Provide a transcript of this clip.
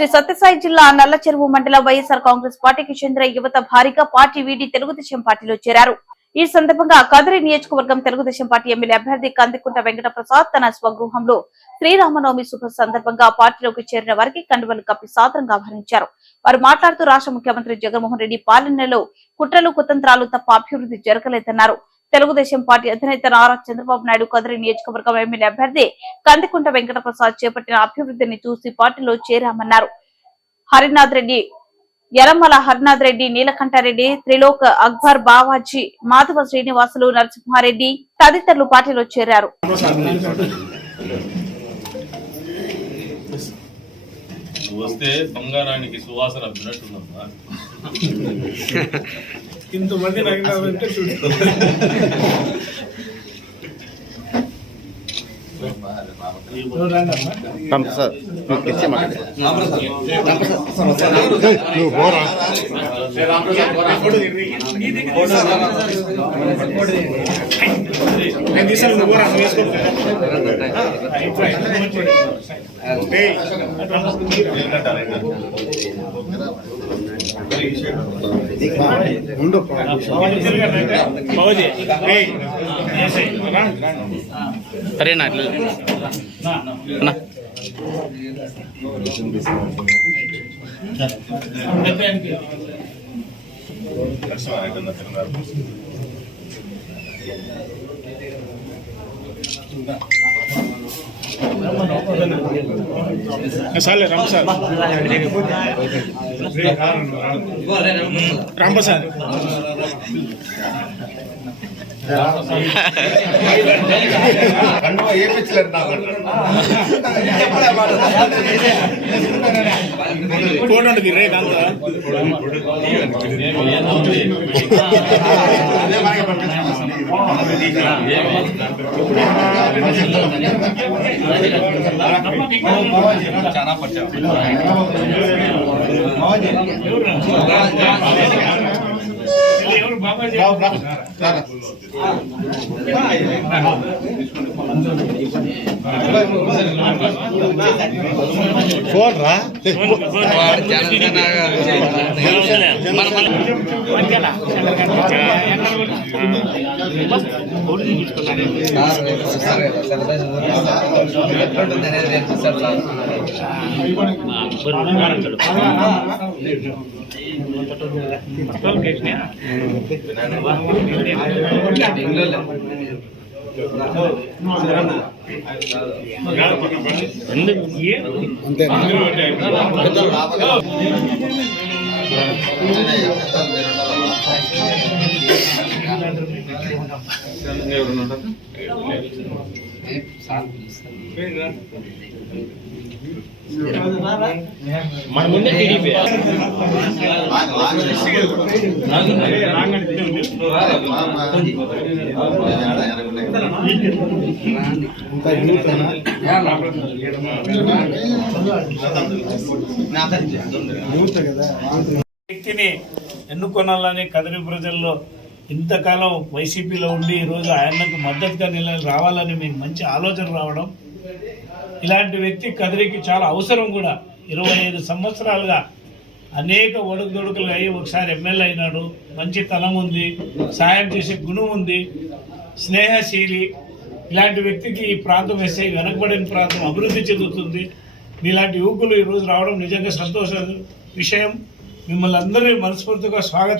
శ్రీ సత్యసాయి జిల్లా నల్ల చెరువు మండల వైఎస్ఆర్ కాంగ్రెస్ పార్టీకి చెందిన యువత భారీగా పార్టీ వీడి తెలుగుదేశం పార్టీలో చేరారు. ఈ సందర్భంగా కదిరి నియోజకవర్గం తెలుగుదేశం పార్టీ ఎమ్మెల్యే అభ్యర్థి కందికుంట వెంకట ప్రసాద్ తన స్వగృహంలో శ్రీరామనవమి శుభ సందర్భంగా పార్టీలోకి చేరిన వారికి కండువలు కప్పి సాదరంగా ఆహ్వానించారు. వారు మాట్లాడుతూ రాష్ట్ర ముఖ్యమంత్రి జగన్మోహన్ రెడ్డి పాలనలో కుట్రలు కుతంత్రాలు తప్ప అభివృద్ధి జరగలేదన్నారు. తెలుగుదేశం పార్టీ అధినేత నారా చంద్రబాబు నాయుడు కదిరి నియోజకవర్గం ఎమ్మెల్యే అభ్యర్థి కందికుంట వెంకట ప్రసాద్ చేపట్టిన అభివృద్ధిని చూసి పార్టీలో చేరామన్నారు. హరినాథ్ రెడ్డి యలమల హరినాథ్ రెడ్డి నీలకంఠారెడ్డి త్రిలోక్ అక్బర్ బావాజీ మాధవ శ్రీనివాసులు నరసింహారెడ్డి తదితరులు పార్టీలో చేరారు. వస్తే బంగారానికి సువాసన అబ్బినట్టుందమ్మా ఇంతమంది చూడు. సార్. నువ్వు పోరా ఉండు. సరేనా అట్లా సార్ దర్శనం అయిపోయిందా తిరుమల? రాంప్రసాద్ రాంప్రసాద్ ఫోన్ ఉంటుంది రే చాలా పట్టావు. ఎవరు బాబాజీ ఫోన్ రా అంతే మన ముందే టీడీపీ వ్యక్తిని ఎన్నుకొనాలని కదిరి ప్రజల్లో ఇంతకాలం వైసీపీలో ఉండి ఈరోజు ఆయనకు మద్దతుగా నిల రావాలని మీకు మంచి ఆలోచన రావడం ఇలాంటి వ్యక్తి కదిరికి చాలా అవసరం కూడా. ఇరవై ఐదు సంవత్సరాలుగా అనేక ఒడుకుదొడుకులు అయ్యి ఒకసారి ఎమ్మెల్యే అయినాడు. మంచి తనం ఉంది సాయం చేసే గుణం ఉంది స్నేహశీలి. ఇలాంటి వ్యక్తికి ఈ ప్రాంతం వేస్తే వెనకబడిన ప్రాంతం అభివృద్ధి చెందుతుంది. మీలాంటి యువకులు ఈరోజు రావడం నిజంగా సంతోష విషయం. మిమ్మల్ని అందరినీ మనస్ఫూర్తిగా స్వాగతం